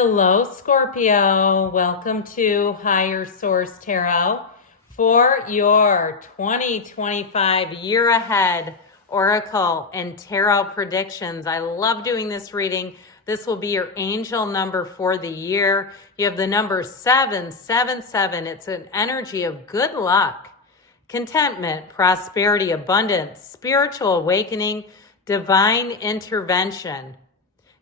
Hello, Scorpio. Welcome to Higher Source Tarot for your 2025 year ahead oracle and tarot predictions. I love doing this reading. This will be your angel number for the year. You have the number 777. It's an energy of good luck, contentment, prosperity, abundance, spiritual awakening, divine intervention.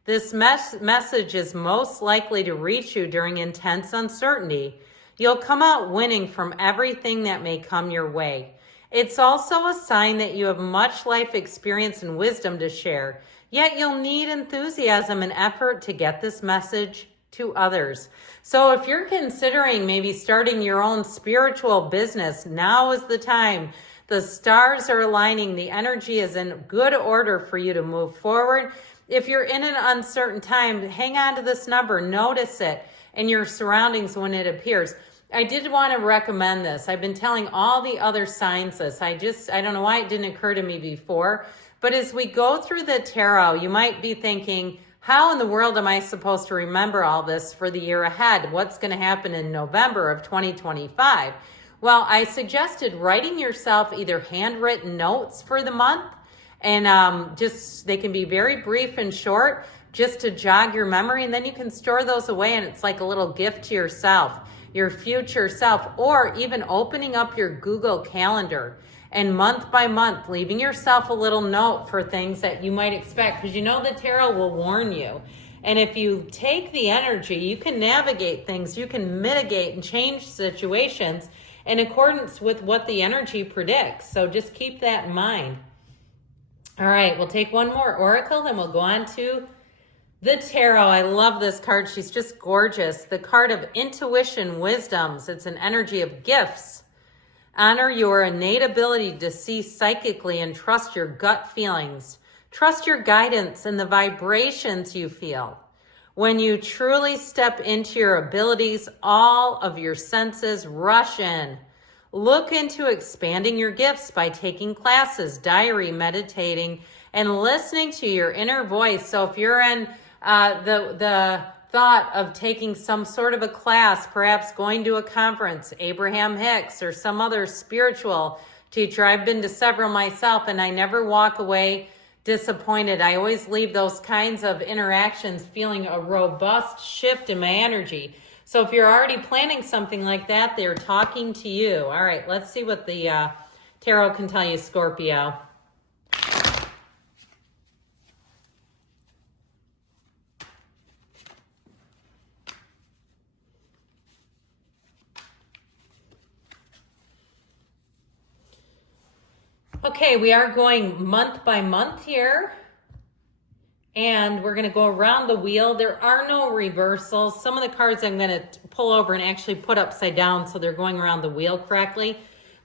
This message is most likely to reach you during intense uncertainty. You'll come out winning from everything that may come your way. It's also a sign that you have much life experience and wisdom to share, yet you'll need enthusiasm and effort to get this message to others. So if you're considering maybe starting your own spiritual business, now is the time. The stars are aligning. The energy is in good order for you to move forward. If you're in an uncertain time, hang on to this number, notice it in your surroundings when it appears. I did want to recommend this. I've been telling all the other signs this. I don't know why it didn't occur to me before, but as we go through the tarot, you might be thinking, how in the world am I supposed to remember all this for the year ahead? What's going to happen in November of 2025? Well, I suggested writing yourself either handwritten notes for the month, and they can be very brief and short just to jog your memory, and then you can store those away, and it's like a little gift to yourself, your future self, or even opening up your Google Calendar and month by month leaving yourself a little note for things that you might expect, because you know the tarot will warn you. And if you take the energy, you can navigate things, you can mitigate and change situations in accordance with what the energy predicts. So just keep that in mind. All right, we'll take one more oracle, then we'll go on to the tarot. I love this card. She's just gorgeous. The card of intuition, wisdoms. It's an energy of gifts. Honor your innate ability to see psychically and trust your gut feelings. Trust your guidance and the vibrations you feel. When you truly step into your abilities, all of your senses rush in. Look into expanding your gifts by taking classes, diary, meditating, and listening to your inner voice. So if you're in the thought of taking some sort of a class, perhaps going to a conference, Abraham Hicks or some other spiritual teacher, I've been to several myself, and I never walk away disappointed. I always leave those kinds of interactions feeling a robust shift in my energy. So if you're already planning something like that, they're talking to you. All right, let's see what the tarot can tell you, Scorpio. Okay, we are going month by month here. And we're going to go around the wheel. There are no reversals. Some of the cards I'm going to pull over and actually put upside down so they're going around the wheel correctly.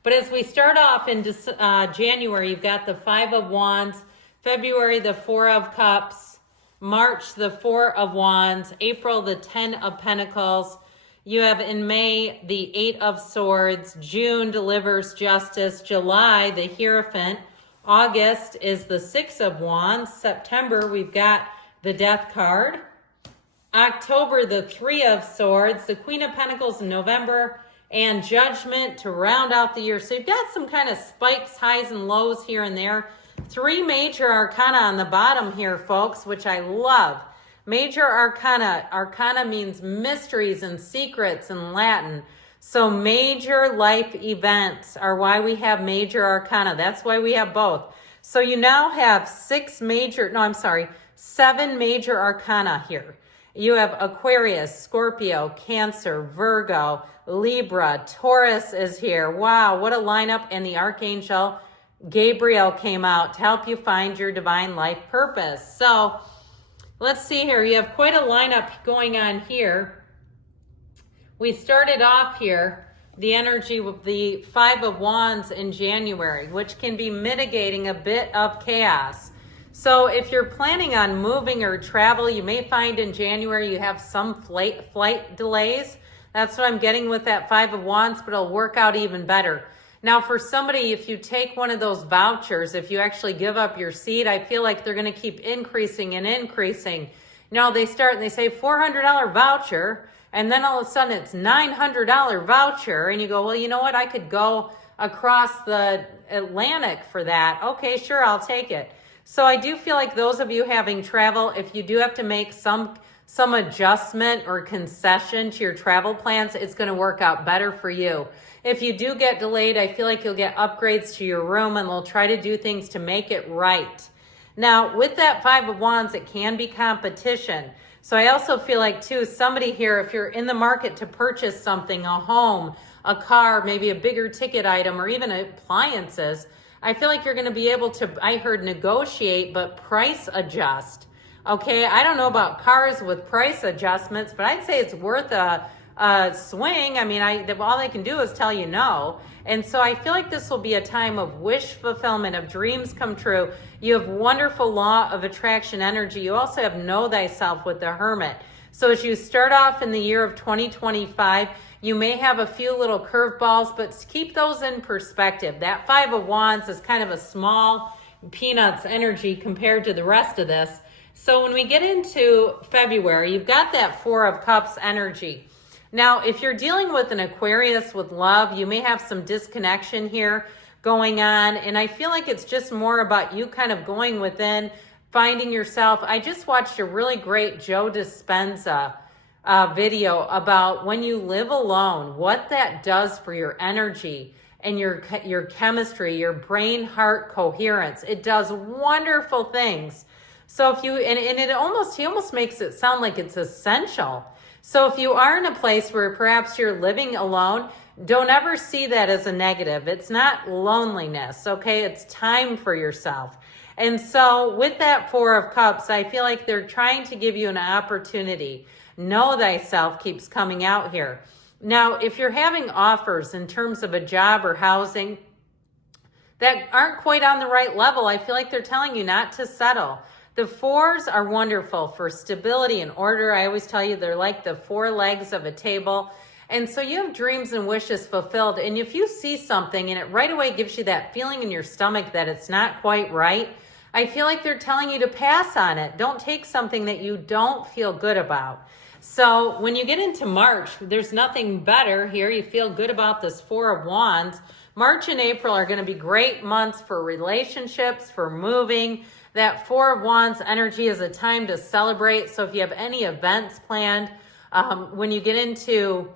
But as we start off in January, you've got the 5 of Wands, February, the 4 of Cups, March, the 4 of Wands, April, the 10 of Pentacles. You have in May, the 8 of Swords, June delivers justice, July, the Hierophant, August is the 6 of Wands. September, we've got the Death card. October, the 3 of Swords, the Queen of Pentacles in November, and Judgment to round out the year. So you've got some kind of spikes, highs, and lows here and there. 3 major arcana on the bottom here, folks, which I love. Major arcana. Arcana means mysteries and secrets in Latin. So major life events are why we have major arcana. That's why we have both. So you now have 7 major arcana here. You have Aquarius, Scorpio, Cancer, Virgo, Libra, Taurus is here. Wow, what a lineup. And the Archangel Gabriel came out to help you find your divine life purpose. So let's see here. You have quite a lineup going on here. We started off here, the energy with the 5 of Wands in January, which can be mitigating a bit of chaos. So if you're planning on moving or travel, you may find in January you have some flight delays. That's what I'm getting with that 5 of Wands, but it'll work out even better. Now for somebody, if you take one of those vouchers, if you actually give up your seat, I feel like they're going to keep increasing and increasing. They start and they say $400 voucher, and then all of a sudden it's $900 voucher, and you go, well, you know what? I could go across the Atlantic for that. Okay, sure, I'll take it. So I do feel like those of you having travel, if you do have to make some adjustment or concession to your travel plans, it's going to work out better for you. If you do get delayed, I feel like you'll get upgrades to your room, and they'll try to do things to make it right. Now, with that Five of Wands, it can be competition. So I also feel like, too, somebody here, if you're in the market to purchase something, a home, a car, maybe a bigger ticket item, or even appliances, I feel like you're going to be able to, I heard negotiate, but price adjust. Okay, I don't know about cars with price adjustments, but I'd say it's worth a swing. I mean, all they can do is tell you no. And so I feel like this will be a time of wish fulfillment, of dreams come true. You have wonderful law of attraction energy. You also have know thyself with the Hermit. So as you start off in the year of 2025, you may have a few little curveballs, but keep those in perspective. That Five of Wands is kind of a small peanuts energy compared to the rest of this. So when we get into February, you've got that Four of Cups energy. Now, if you're dealing with an Aquarius with love, you may have some disconnection here going on. And I feel like it's just more about you kind of going within, finding yourself. I just watched a really great Joe Dispenza video about when you live alone, what that does for your energy and your chemistry, your brain-heart coherence. It does wonderful things. So if you, and he almost makes it sound like it's essential. So if you are in a place where perhaps you're living alone, don't ever see that as a negative. It's not loneliness, okay? It's time for yourself. And so with that Four of Cups, I feel like they're trying to give you an opportunity. Know thyself keeps coming out here. Now, if you're having offers in terms of a job or housing that aren't quite on the right level, I feel like they're telling you not to settle. The fours are wonderful for stability and order. I always tell you they're like the four legs of a table. And so you have dreams and wishes fulfilled. And if you see something and it right away gives you that feeling in your stomach that it's not quite right, I feel like they're telling you to pass on it. Don't take something that you don't feel good about. So when you get into March, there's nothing better here. You feel good about this Four of Wands. March and April are going to be great months for relationships, for moving. That Four of Wands energy is a time to celebrate. So if you have any events planned, when you get into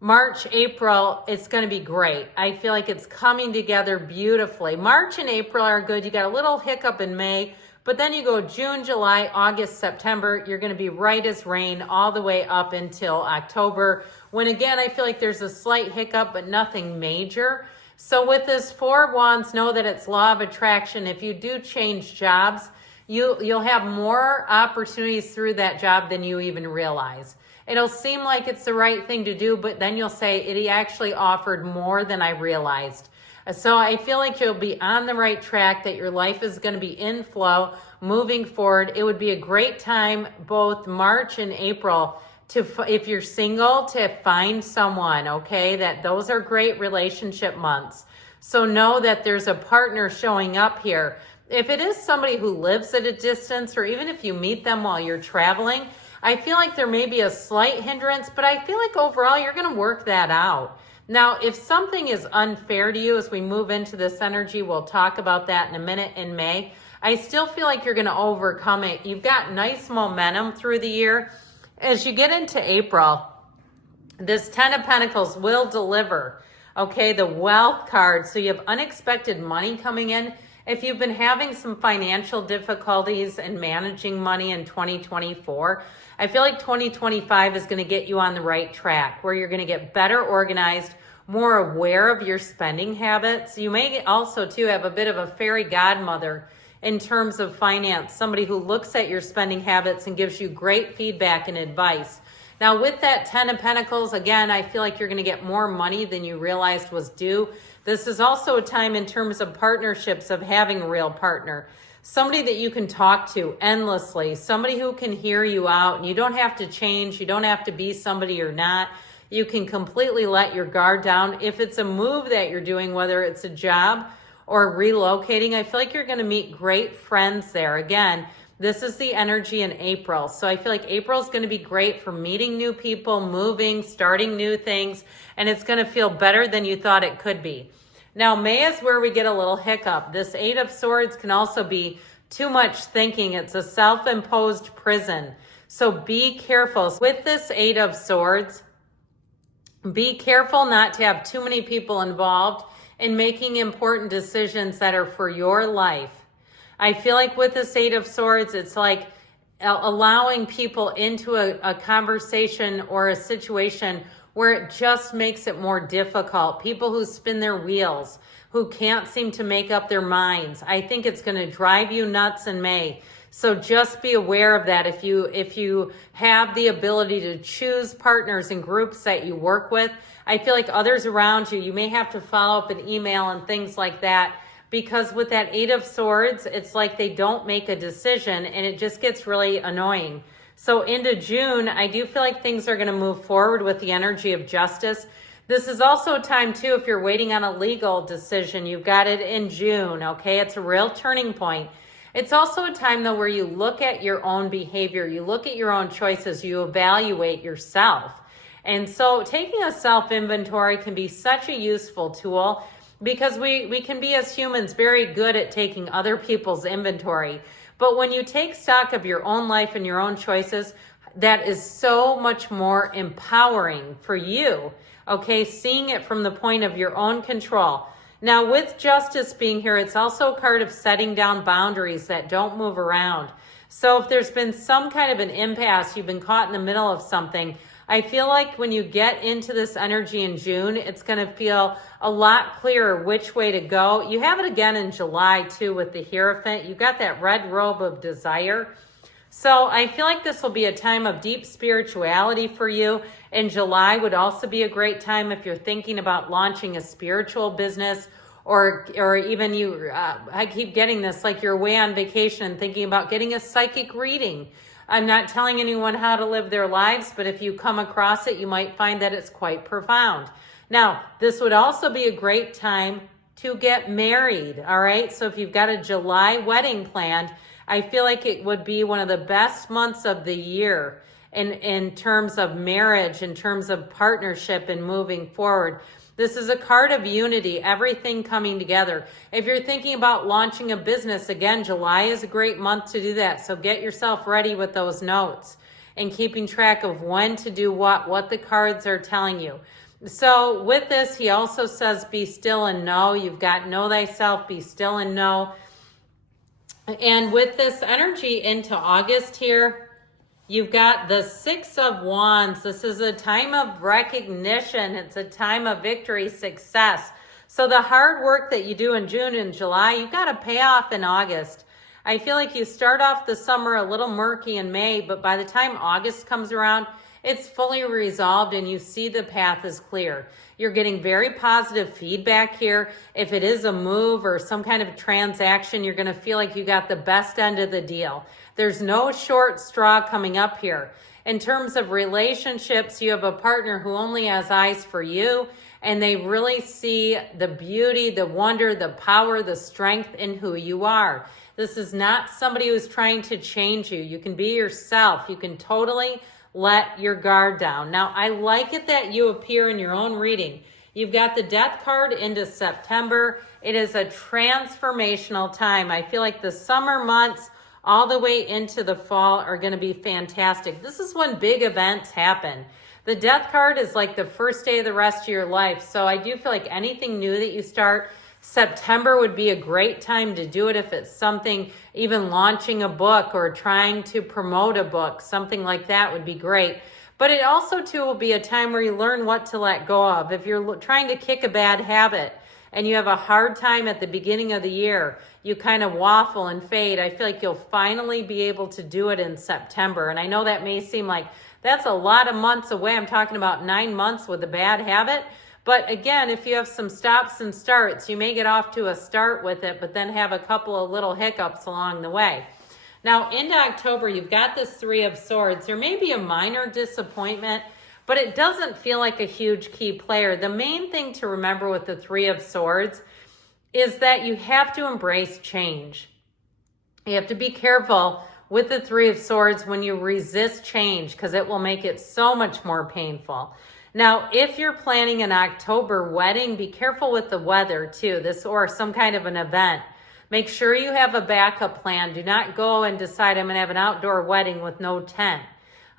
March, April, it's going to be great. I feel like it's coming together beautifully. March and April are good. You got a little hiccup in May, but then you go June, July, August, September. You're going to be right as rain all the way up until October, when again, I feel like there's a slight hiccup, but nothing major. So with this Four of Wands, know that it's law of attraction. If you do change jobs, you'll have more opportunities through that job than you even realize. It'll seem like it's the right thing to do, but then you'll say, it actually offered more than I realized. So I feel like you'll be on the right track, that your life is going to be in flow, moving forward. It would be a great time, both March and April, if you're single, to find someone, okay? That those are great relationship months. So know that there's a partner showing up here. If it is somebody who lives at a distance, or even if you meet them while you're traveling, I feel like there may be a slight hindrance, but I feel like overall you're going to work that out. Now, if something is unfair to you as we move into this energy, we'll talk about that in a minute in May. I still feel like you're going to overcome it. You've got nice momentum through the year. As you get into April, this Ten of Pentacles will deliver, okay, the wealth card. So you have unexpected money coming in. If you've been having some financial difficulties and managing money in 2024, I feel like 2025 is going to get you on the right track, where you're going to get better organized, more aware of your spending habits. You may also, too, have a bit of a fairy godmother in terms of finance, somebody who looks at your spending habits and gives you great feedback and advice. Now, with that Ten of Pentacles, again, I feel like you're going to get more money than you realized was due. This is also a time in terms of partnerships, of having a real partner, somebody that you can talk to endlessly, somebody who can hear you out, and you don't have to change. You don't have to be somebody you're not. You can completely let your guard down. If it's a move that you're doing, whether it's a job or relocating, I feel like you're going to meet great friends there. Again, This is the energy in April. So I feel like April is going to be great for meeting new people, moving, starting new things, and it's going to feel better than you thought it could be. Now, May is where we get a little hiccup. This Eight of Swords can also be too much thinking. It's a self-imposed prison. So be careful. With this Eight of Swords, be careful not to have too many people involved in making important decisions that are for your life. I feel like with this Eight of Swords, it's like allowing people into a conversation or a situation where it just makes it more difficult. People who spin their wheels, who can't seem to make up their minds. I think it's going to drive you nuts in May. So just be aware of that. If you have the ability to choose partners and groups that you work with, I feel like others around you, you may have to follow up an email and things like that. Because with that Eight of Swords, it's like they don't make a decision and it just gets really annoying. So into June, I do feel like things are going to move forward with the energy of justice. This is also a time too, if you're waiting on a legal decision, you've got it in June, okay? It's a real turning point. It's also a time though where you look at your own behavior, you look at your own choices, you evaluate yourself. And so taking a self-inventory can be such a useful tool, because we can be as humans very good at taking other people's inventory. But when you take stock of your own life and your own choices, that is so much more empowering for you, okay? Seeing it from the point of your own control. Now with justice being here, it's also a card of setting down boundaries that don't move around. So if there's been some kind of an impasse, you've been caught in the middle of something, I feel like when you get into this energy in June, it's going to feel a lot clearer which way to go. You have it again in July too with the Hierophant. You've got that red robe of desire. So I feel like this will be a time of deep spirituality for you. In July would also be a great time if you're thinking about launching a spiritual business, or even I keep getting this, like you're away on vacation and thinking about getting a psychic reading. I'm not telling anyone how to live their lives, but if you come across it, you might find that it's quite profound. Now, this would also be a great time to get married, all right? So if you've got a July wedding planned, I feel like it would be one of the best months of the year in terms of marriage, in terms of partnership and moving forward. This is a card of unity, everything coming together. If you're thinking about launching a business, again, July is a great month to do that. So get yourself ready with those notes and keeping track of when to do what the cards are telling you. So with this, he also says, be still and know. You've got know thyself, be still and know. And with this energy into August here, you've got the Six of Wands. This is a time of recognition. It's a time of victory, success. So the hard work that you do in June and July, you've got to pay off in August. I feel like you start off the summer a little murky in May, but by the time August comes around, it's fully resolved and you see the path is clear. You're getting very positive feedback here. If it is a move or some kind of transaction, you're going to feel like you got the best end of the deal. There's no short straw coming up here. In terms of relationships, you have a partner who only has eyes for you, and they really see the beauty, the wonder, the power, the strength in who you are. This is not somebody who's trying to change you. You can be yourself. You can totally let your guard down. Now, I like it that you appear in your own reading. You've got the Death card into September. It is a transformational time. I feel like the summer months all the way into the fall are going to be fantastic. This is when big events happen. The Death card is like the first day of the rest of your life. So I do feel like anything new that you start, September would be a great time to do it. If it's something, even launching a book or trying to promote a book, something like that would be great. But it also too will be a time where you learn what to let go of. If you're trying to kick a bad habit and you have a hard time at the beginning of the year, you kind of waffle and fade, I feel like you'll finally be able to do it in September. And I know that may seem like that's a lot of months away. I'm talking about 9 months with a bad habit. But again, if you have some stops and starts, you may get off to a start with it, but then have a couple of little hiccups along the way. Now, into October, you've got this Three of Swords. There may be a minor disappointment, but it doesn't feel like a huge key player. The main thing to remember with the Three of Swords is that you have to embrace change. You have to be careful with the Three of Swords when you resist change, because it will make it so much more painful. Now, if you're planning an October wedding, be careful with the weather too, or some kind of an event. Make sure you have a backup plan. Do not go and decide I'm going to have an outdoor wedding with no tent.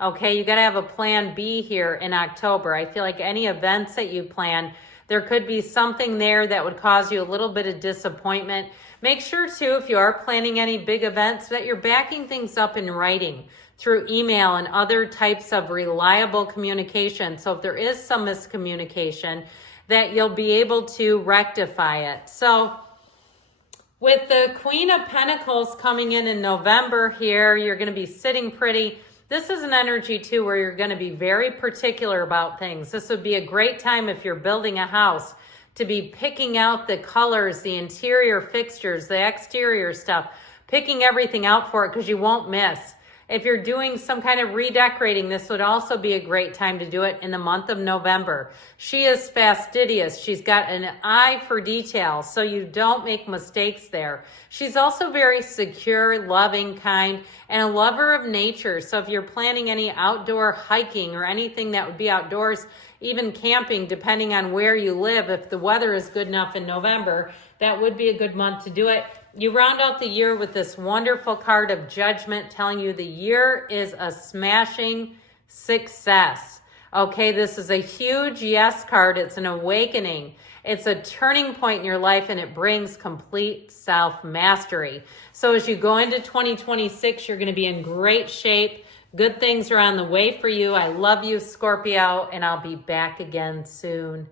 Okay, you got to have a plan B here in October. I feel like any events that you plan, there could be something there that would cause you a little bit of disappointment. Make sure too, if you are planning any big events, that you're backing things up in writing through email and other types of reliable communication. So if there is some miscommunication, that you'll be able to rectify it. So with the Queen of Pentacles coming in November here, you're going to be sitting pretty. This is an energy too where you're going to be very particular about things. This would be a great time if you're building a house to be picking out the colors, the interior fixtures, the exterior stuff, picking everything out for it because you won't miss. If you're doing some kind of redecorating, this would also be a great time to do it in the month of November. She is fastidious. She's got an eye for detail, so you don't make mistakes there. She's also very secure, loving, kind, and a lover of nature. So if you're planning any outdoor hiking or anything that would be outdoors, even camping, depending on where you live, if the weather is good enough in November, that would be a good month to do it. You round out the year with this wonderful card of Judgment telling you the year is a smashing success. Okay, this is a huge yes card. It's an awakening. It's a turning point in your life, and it brings complete self-mastery. So as you go into 2026, you're going to be in great shape. Good things are on the way for you. I love you, Scorpio, and I'll be back again soon.